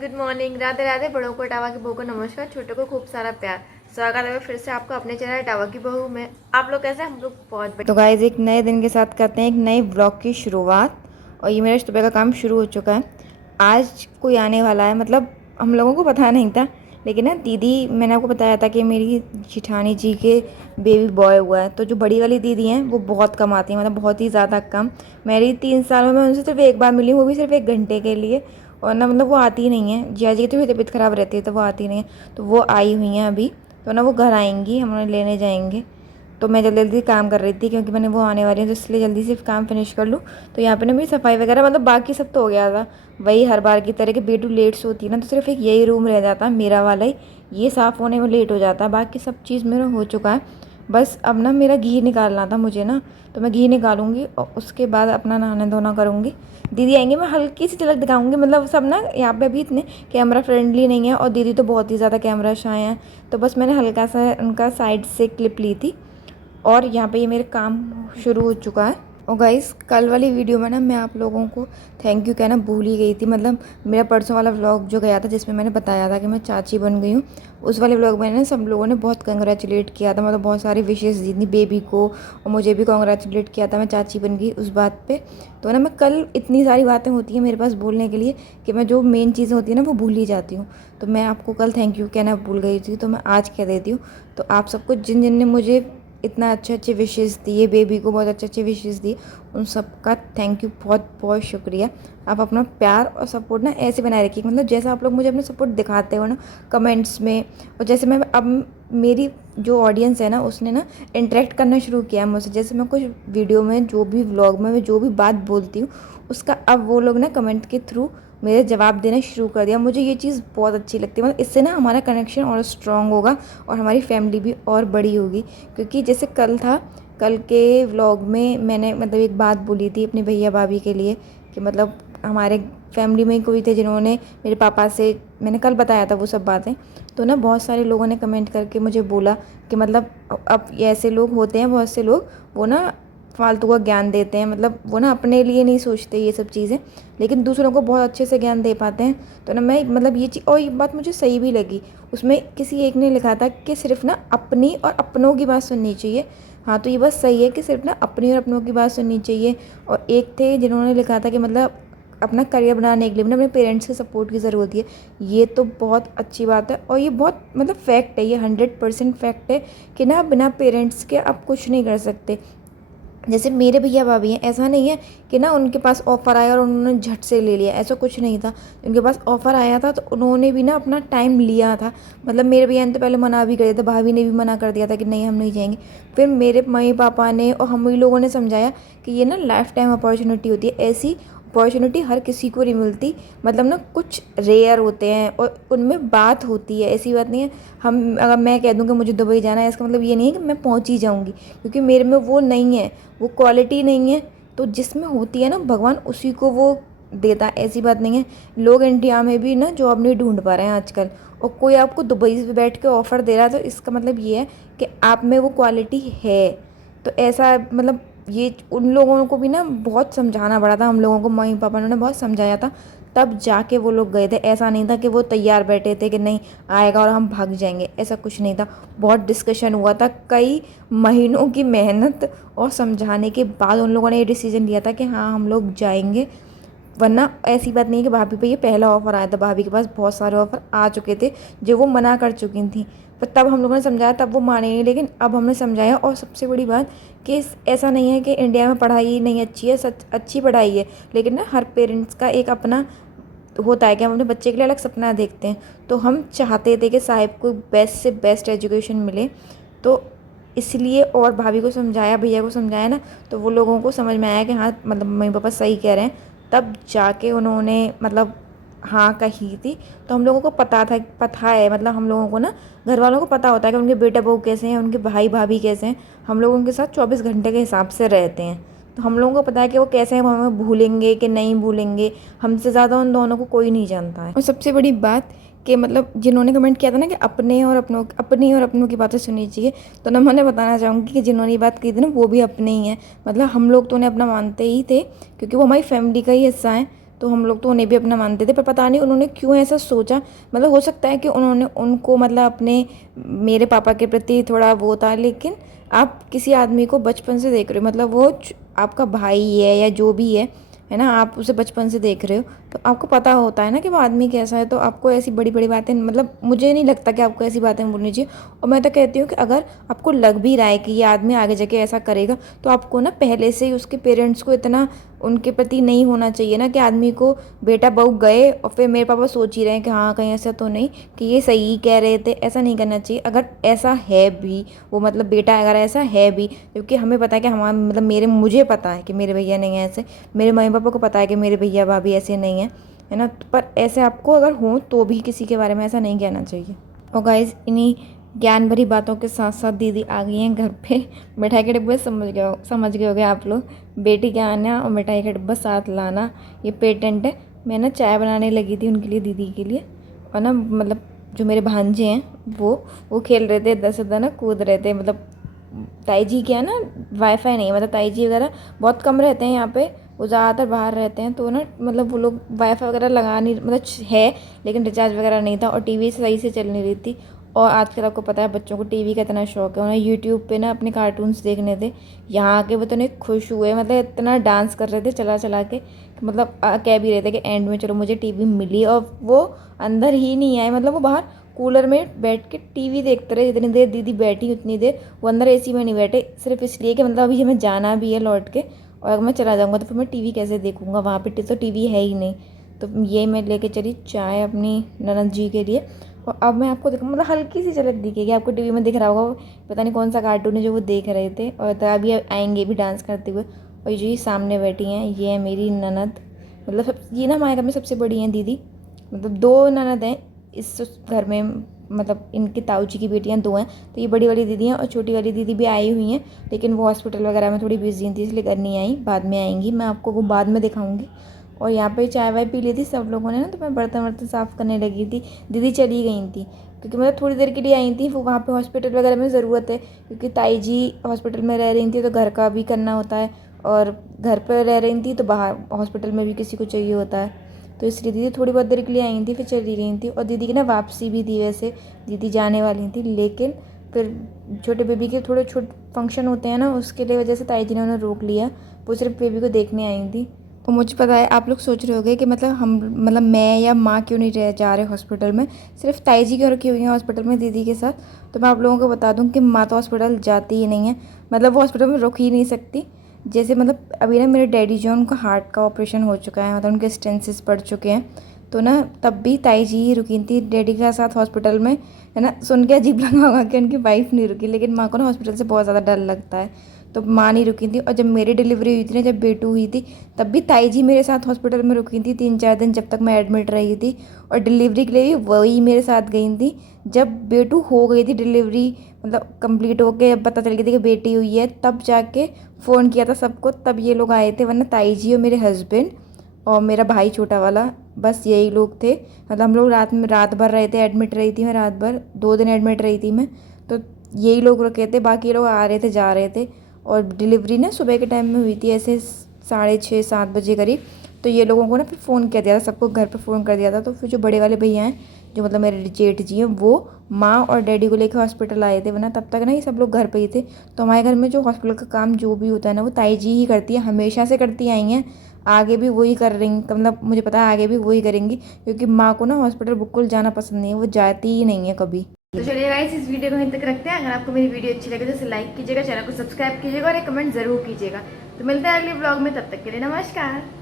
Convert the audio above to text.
Good morning. Radhe Radhe. बड़ों को tower की बहू को नमस्कार, छोटों को खूब सारा प्यार। स्वागत है फिर से आपको अपने चैनल टावा की बहू में। आप लोग कैसे हैं? हम लोग बहुत बढ़िया। तो गाइस एक नए दिन के साथ करते हैं एक नए ब्लॉग की शुरुआत। और ये मेरा सुबह का काम शुरू हो चुका है। आज कोई आने वाला है, मतलब हम लोगों को पता नहीं था, लेकिन ना दीदी, मैंने आपको बताया था कि मेरी जिठानी जी के बेबी बॉय हुआ है। तो जो बड़ी वाली दीदी हैं वो बहुत कम आती हैं, मतलब बहुत ही ज़्यादा कम। मेरी 3 सालों में उनसे सिर्फ एक बार मिली, वो भी सिर्फ 1 घंटे के लिए। और ना मतलब वो आती ही नहीं है। जिया जी की तो तबीयत ख़राब रहती है तो वो आती नहीं है। तो वो आई हुई हैं अभी, तो ना वो घर आएंगी, हम उन्हें लेने जाएंगे। तो मैं जल्दी जल्दी काम कर रही थी क्योंकि मैंने वो आने वाली है, तो इसलिए जल्दी से काम फिनिश कर लूँ। तो यहाँ पे ना मेरी सफाई वगैरह, मतलब बाकी सब तो हो गया था। वही हर बार की तरह कि बेटू लेट सोती है ना, तो सिर्फ एक यही रूम रह जाता है मेरा वाला ही, ये साफ़ होने में लेट हो जाता है। बाकी सब चीज़ मेरा हो चुका है। बस अब ना मेरा घी निकालना था मुझे ना, तो मैं घी निकालूंगी और उसके बाद अपना नहाना धोना करूँगी। दीदी आएंगे, मैं हल्की सी झलक दिखाऊंगी। मतलब सब ना यहाँ पे अभी इतने कैमरा फ्रेंडली नहीं है और दीदी तो बहुत ही ज़्यादा कैमरा शाय हैं। तो बस मैंने हल्का सा उनका साइड से क्लिप ली थी और यहाँ पे ये मेरे काम शुरू हो चुका है। और गाइस कल वाली वीडियो में ना मैं आप लोगों को थैंक यू कहना भूल ही गई थी। मतलब मेरा परसों वाला व्लॉग जो गया था जिसमें मैंने बताया था कि मैं चाची बन गई हूँ, उस वाले व्लॉग में ना सब लोगों ने बहुत कंग्रेचुलेट किया था, मतलब बहुत सारी विशेष दी थी बेबी को, और मुझे भी कंग्रेचुलेट किया था मैं चाची बन गई उस बात पे। तो ना मैं कल, इतनी सारी बातें होती हैं मेरे पास बोलने के लिए कि मैं जो मेन चीज़ें होती हैं ना वो भूल ही जाती हूँ। तो मैं आपको कल थैंक यू कहना भूल गई थी, तो मैं आज कह देती हूँ। तो आप सबको जिन जिन ने मुझे इतना अच्छे अच्छे विशेज़ दिए, बेबी को बहुत अच्छे अच्छे विशेज़ दिए, उन सब का थैंक यू, बहुत बहुत शुक्रिया। आप अपना प्यार और सपोर्ट ना ऐसे बनाए रखिए, मतलब जैसा आप लोग मुझे अपना सपोर्ट दिखाते हो ना कमेंट्स में, और जैसे मैं अब मेरी जो ऑडियंस है ना उसने ना इंटरेक्ट करना शुरू किया है मुझसे। जैसे मैं कुछ वीडियो में, जो भी व्लॉग में मैं जो भी बात बोलती हूँ उसका अब वो लोग ना कमेंट के थ्रू मेरे जवाब देना शुरू कर दिया। मुझे ये चीज़ बहुत अच्छी लगती है, मतलब इससे ना हमारा कनेक्शन और स्ट्रॉन्ग होगा और हमारी फैमिली भी और बड़ी होगी। क्योंकि जैसे कल था, कल के व्लॉग में मैंने मतलब एक बात बोली थी अपने भैया भाभी के लिए कि मतलब हमारे फैमिली में कोई थे जिन्होंने मेरे पापा से, मैंने कल बताया था वो सब बातें। तो ना बहुत सारे लोगों ने कमेंट करके मुझे बोला कि मतलब अब ऐसे लोग होते हैं बहुत से लोग, वो ना फालतू का ज्ञान देते हैं, मतलब वो ना अपने लिए नहीं सोचते ये सब चीज़ें, लेकिन दूसरों को बहुत अच्छे से ज्ञान दे पाते हैं। तो ना मैं मतलब ये चीज़, और ये बात मुझे सही भी लगी। उसमें किसी एक ने लिखा था कि सिर्फ ना अपनी और अपनों की बात सुननी चाहिए। हाँ, तो ये बात सही है कि सिर्फ ना अपनी और अपनों की बात सुननी चाहिए। और एक थे जिन्होंने लिखा था कि मतलब अपना करियर बनाने के लिए मतलब अपने पेरेंट्स के सपोर्ट की ज़रूरत है। ये तो बहुत अच्छी बात है और ये बहुत मतलब फैक्ट है, ये 100% फैक्ट है कि ना बिना पेरेंट्स के आप कुछ नहीं कर सकते। जैसे मेरे भैया भाभी हैं, ऐसा नहीं है कि ना उनके पास ऑफ़र आया और उन्होंने झट से ले लिया, ऐसा कुछ नहीं था। उनके पास ऑफ़र आया था तो उन्होंने भी ना अपना टाइम लिया था। मतलब मेरे भैया ने तो पहले मना भी कर दिया था, भाभी ने भी मना कर दिया था कि नहीं हम नहीं जाएंगे। फिर मेरे मम्मी पापा ने और हम ही लोगों ने समझाया कि ये ना लाइफ टाइम अपॉर्चुनिटी होती है, ऐसी अपॉर्चुनिटी हर किसी को नहीं मिलती। मतलब ना कुछ रेयर होते हैं और उनमें बात होती है, ऐसी बात नहीं है। हम अगर मैं कह दूँ कि मुझे दुबई जाना है, इसका मतलब ये नहीं है कि मैं पहुँच ही जाऊँगी, क्योंकि मेरे में वो नहीं है, वो क्वालिटी नहीं है। तो जिसमें होती है ना भगवान उसी को वो देता है, ऐसी बात नहीं है। लोग इंडिया में भी ना जॉब नहीं ढूंढ पा रहे हैं आजकल, और कोई आपको दुबई से बैठ के ऑफ़र दे रहा है तो इसका मतलब ये है कि आप में वो क्वालिटी है। तो ऐसा मतलब ये उन लोगों को भी ना बहुत समझाना पड़ा था, हम लोगों को मम्मी पापा ने बहुत समझाया था, तब जाके वो लोग गए थे। ऐसा नहीं था कि वो तैयार बैठे थे कि नहीं आएगा और हम भाग जाएंगे, ऐसा कुछ नहीं था। बहुत डिस्कशन हुआ था, कई महीनों की मेहनत और समझाने के बाद उन लोगों ने ये डिसीजन लिया था कि हाँ हम लोग जाएंगे। वरना ऐसी बात नहीं है कि भाभी पे ये पहला ऑफ़र आया था, भाभी के पास बहुत सारे ऑफ़र आ चुके थे जो वो मना कर चुकी थी। पर तब हम लोगों ने समझाया, तब वो माने नहीं, लेकिन अब हमने समझाया। और सबसे बड़ी बात कि ऐसा नहीं है कि इंडिया में पढ़ाई नहीं अच्छी है, सच अच्छी पढ़ाई है, लेकिन ना हर पेरेंट्स का एक अपना होता है कि हम अपने बच्चे के लिए अलग सपना देखते हैं। तो हम चाहते थे कि साहिब को बेस्ट से बेस्ट एजुकेशन मिले, तो इसलिए और भाभी को समझाया, भैया को समझाया ना, तो वो लोगों को समझ में आया कि हाँ मतलब मम्मी पापा सही कह रहे हैं। तब जाके उन्होंने मतलब हाँ कही थी। तो हम लोगों को पता है, मतलब हम लोगों को ना घर वालों को पता होता है कि उनके बेटा बहू कैसे हैं, उनके भाई भाभी कैसे हैं। हम लोग उनके साथ 24 घंटे के हिसाब से रहते हैं, तो हम लोगों को पता है कि वो कैसे हैं, वो हमें भूलेंगे कि नहीं भूलेंगे। हमसे ज़्यादा उन दोनों को कोई नहीं जानता है। और सबसे बड़ी बात कि मतलब जिन्होंने कमेंट किया था ना कि अपनी और अपनों की बातें सुननी चाहिए, तो ना मैंने बताना चाहूँगी कि जिन्होंने ये बात की थी ना वो भी अपने ही हैं। मतलब हम लोग तो उन्हें अपना मानते ही थे क्योंकि वो हमारी फैमिली का ही हिस्सा है। तो हम लोग तो उन्हें भी अपना मानते थे, पर पता नहीं उन्होंने क्यों ऐसा सोचा। मतलब हो सकता है कि उन्होंने उनको मतलब अपने मेरे पापा के प्रति थोड़ा वो था, लेकिन आप किसी आदमी को बचपन से देख रहे हो, मतलब वो आपका भाई है या जो भी है ना, आप उसे बचपन से देख रहे हो, तो आपको पता होता है ना कि वो आदमी कैसा है। तो आपको ऐसी बड़ी बड़ी बातें, मतलब मुझे नहीं लगता कि आपको ऐसी बातें बोलनी चाहिए। और मैं तो कहती हूँ कि अगर आपको लग भी रहा है कि ये आदमी आगे जाके ऐसा करेगा, तो आपको ना पहले से ही उसके पेरेंट्स को इतना उनके प्रति नहीं होना चाहिए ना कि आदमी को बेटा बहू गए और फिर मेरे पापा सोच ही रहे हैं कि हाँ कहीं ऐसा तो नहीं कि ये सही कह रहे थे। ऐसा नहीं करना चाहिए। अगर ऐसा है भी वो, मतलब बेटा अगर ऐसा है भी, क्योंकि हमें पता है कि हमारा मतलब मुझे पता है कि मेरे भैया नहीं है ऐसे, मेरे मम्मी पापा को पता है कि मेरे भैया भाभी ऐसे नहीं है ना। पर ऐसे आपको अगर हो तो भी किसी के बारे में ऐसा नहीं कहना चाहिए। और गाइज इन्हीं ज्ञान भरी बातों के साथ साथ दीदी आ गई हैं घर पे। मिठाई के डिब्बे समझ गए होगे आप लोग, बेटी के आना और मिठाई का डिब्बा साथ लाना ये पेटेंट है। मैं ना चाय बनाने लगी थी उनके लिए, दीदी के लिए। और ना मतलब जो मेरे भांजे हैं वो खेल रहे थे, इधर से उधर ना कूद रहे थे। मतलब ताई जी क्या ना वाईफाई नहीं है, मतलब ताई जी वगैरह बहुत कम रहते हैं यहाँ पे, वो ज़्यादातर बाहर रहते हैं। तो ना मतलब वो लोग वाईफाई वगैरह लगा नहीं, मतलब है लेकिन रिचार्ज वगैरह नहीं था, और टीवी सही से चल नहीं रही थी। और आजकल आपको पता है बच्चों को टीवी का इतना शौक है, उन्हें यूट्यूब पे ना अपने कार्टून्स देखने थे। यहाँ आके वो इतने खुश हुए, मतलब इतना डांस कर रहे थे चला चला के, मतलब कह भी रहे थे कि एंड में चलो मुझे टीवी मिली। और वो अंदर ही नहीं आए, मतलब वो बाहर कूलर में बैठ के टीवी देखते रहे जितनी देर दीदी बैठी उतनी देर। वो अंदर एसी में नहीं बैठे, सिर्फ इसलिए कि मतलब अभी हमें जाना भी है लौट के, और अगर मैं चला जाऊँगा तो फिर मैं टीवी कैसे देखूँगा, वहाँ पे तो टीवी है ही नहीं। तो ये मैं लेके चली चाय अपनी ननद जी के लिए। और अब मैं आपको देखूँ, मतलब हल्की सी झलक दिखेगी आपको, टीवी में दिख रहा होगा पता नहीं कौन सा कार्टून है जो वो देख रहे थे। और तो अभी आएंगे भी डांस करते हुए। और ये सामने बैठी हैं, ये है मेरी ननद, मतलब सब ये ना हमारे घर में सबसे बड़ी हैं दीदी। मतलब 2 ननद हैं इस घर में, मतलब इनकी ताऊ जी की बेटियां 2 हैं। तो ये बड़ी वाली दीदी हैं और छोटी वाली दीदी भी आई हुई हैं, लेकिन वो हॉस्पिटल वगैरह में थोड़ी बिजी थी इसलिए घर नहीं आई, बाद में आएंगी, मैं आपको वो बाद में दिखाऊंगी। और यहाँ पे चाय वाय पी ली थी सब लोगों ने ना, तो मैं बर्तन वर्तन साफ़ करने लगी थी। दीदी चली गई थी क्योंकि मतलब थोड़ी देर के लिए आई थी, वो वहाँ पे हॉस्पिटल वगैरह में ज़रूरत है, क्योंकि ताई जी हॉस्पिटल में रह रही थी तो घर का भी करना होता है, और घर पर रह रही थी तो बाहर हॉस्पिटल में भी किसी को चाहिए होता है। तो इसलिए दीदी थोड़ी बहुत देर के लिए आई थी फिर चली गई थी। और दीदी की ना वापसी भी थी, वैसे दीदी जाने वाली थी, लेकिन फिर छोटे बेबी के थोड़े छोटे फंक्शन होते हैं ना, उसके लिए वजह से ताई जी ने उन्हें रोक लिया। वो सिर्फ बेबी को देखने आई थी। तो मुझे पता है आप लोग सोच रहे होंगे कि मतलब मैं या माँ क्यों नहीं रह जा रहे हॉस्पिटल में, सिर्फ ताई जी क्यों रखी हुई हैं हॉस्पिटल में दीदी के साथ। तो मैं आप लोगों को बता दूं कि माँ तो हॉस्पिटल जाती ही नहीं है, मतलब वो हॉस्पिटल में रुक ही नहीं सकती। जैसे मतलब अभी ना मेरे डैडी जो उनका हार्ट का ऑपरेशन हो चुका है, मतलब उनके स्टेंसिस पड़ चुके हैं, तो ना तब भी ताई जी ही रुकी थी डैडी के साथ हॉस्पिटल में, है ना। सुन के अजीब लगा होगा कि उनकी वाइफ नहीं रुकी, लेकिन माँ को ना हॉस्पिटल से बहुत ज़्यादा डर लगता है, तो माँ नहीं रुकी थी। और जब मेरी डिलीवरी हुई थी ना, जब बेटू हुई थी, तब भी ताई जी मेरे साथ हॉस्पिटल में रुकी थी 3-4 दिन, जब तक मैं एडमिट रही थी। और डिलीवरी के लिए भी वही मेरे साथ गई थी। जब बेटू हो गई थी डिलीवरी, मतलब कंप्लीट होके पता चल गई थी कि बेटी हुई है, तब जाके फ़ोन किया था सबको, तब ये लोग आए थे। वरना ताई जी और मेरे हस्बैंड और मेरा भाई छोटा वाला, बस यही लोग थे। मतलब हम लोग रात भर रहे थे, एडमिट रही थी मैं रात भर, 2 दिन एडमिट रही थी मैं। तो यही लोग रुके थे, बाकी लोग आ रहे थे जा रहे थे। और डिलीवरी ना सुबह के टाइम में हुई थी, ऐसे 6:30-7 बजे करीब। तो ये लोगों को ना फिर फ़ोन कर दिया था, सबको घर पे फ़ोन कर दिया था। तो फिर जो बड़े वाले भैया हैं, जो मतलब मेरे जेठ जी हैं, वो माँ और डैडी को लेकर हॉस्पिटल आए थे, वरना तब तक ना ये सब लोग घर पे ही थे। तो हमारे घर में जो हॉस्पिटल का काम जो भी होता है ना, वो ताई जी ही करती है, हमेशा से करती आई हैं, आगे भी वही कर रही, मतलब मुझे पता है आगे भी वही करेंगी, क्योंकि माँ को ना हॉस्पिटल बिल्कुल जाना पसंद नहीं है, वो जाती ही नहीं है कभी। तो चलिए गाइस इस वीडियो को यहीं तक रखते हैं। अगर आपको मेरी वीडियो अच्छी लगे तो इसे लाइक कीजिएगा, चैनल को सब्सक्राइब कीजिएगा और एक कमेंट जरूर कीजिएगा। तो मिलते हैं अगले ब्लॉग में, तब तक के लिए नमस्कार।